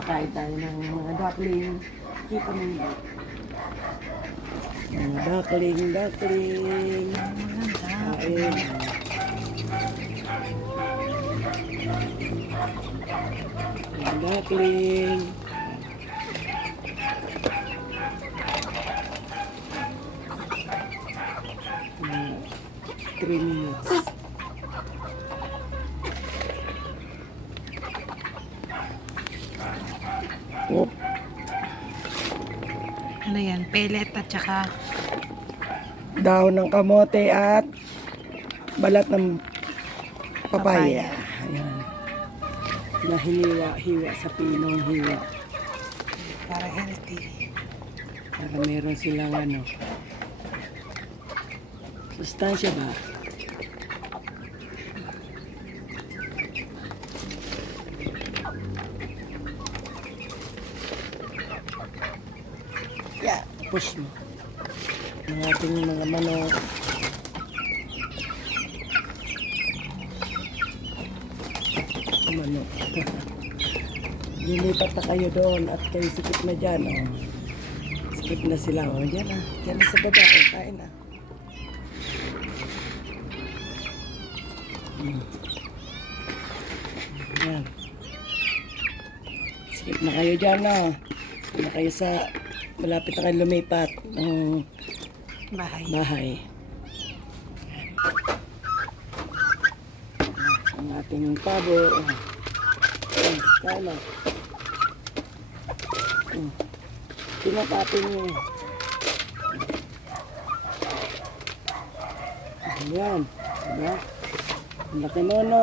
Pakain tayo ng mga duckling. Kita mo yun. Mga duckling. Kain. Mga duckling. 3 minutes. Oh. Ano yan? Pellet at saka Dahon ng kamote at balat ng papaya. Ayan. Na hiwa sa pinong hiwa. para healthy. Para meron silang sustansya ba? Yeah, push mo. Ang ating mga manok. Manok. Lilipat na kayo doon at kayo sikip na dyan. Oh. Sikip na sila. Oh, yan ah. Yan na sa baba. Oh, kain na. Yan. Sikip na kayo dyan. Oh. Na kayo sa malapit na kayo lumipat ng bahay. Ang ating pabo. Sana. Pinapapin niyo. Ayan. Diba? Ang laki mo, no?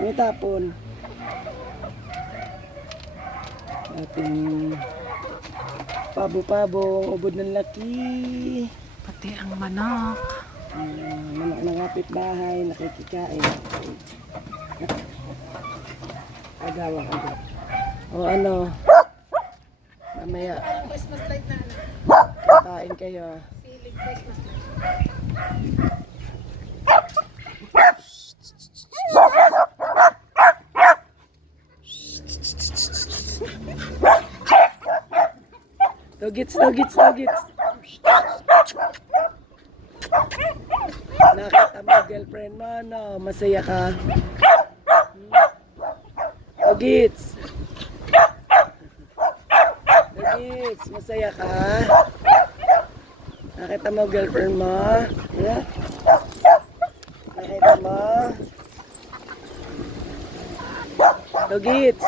May tapon. Ating pabo-pabo, ubod ng laki. Pati ang manok. Manok ng kapitbahay, nakikikain. Agaw. O ano, mamaya, kakain kayo. Tugits. Nakita mo girlfriend mo, no? Masaya ka? Tugits, masaya ka? Nakita mo girlfriend mo? Yeah? Nakita mo? Tugits.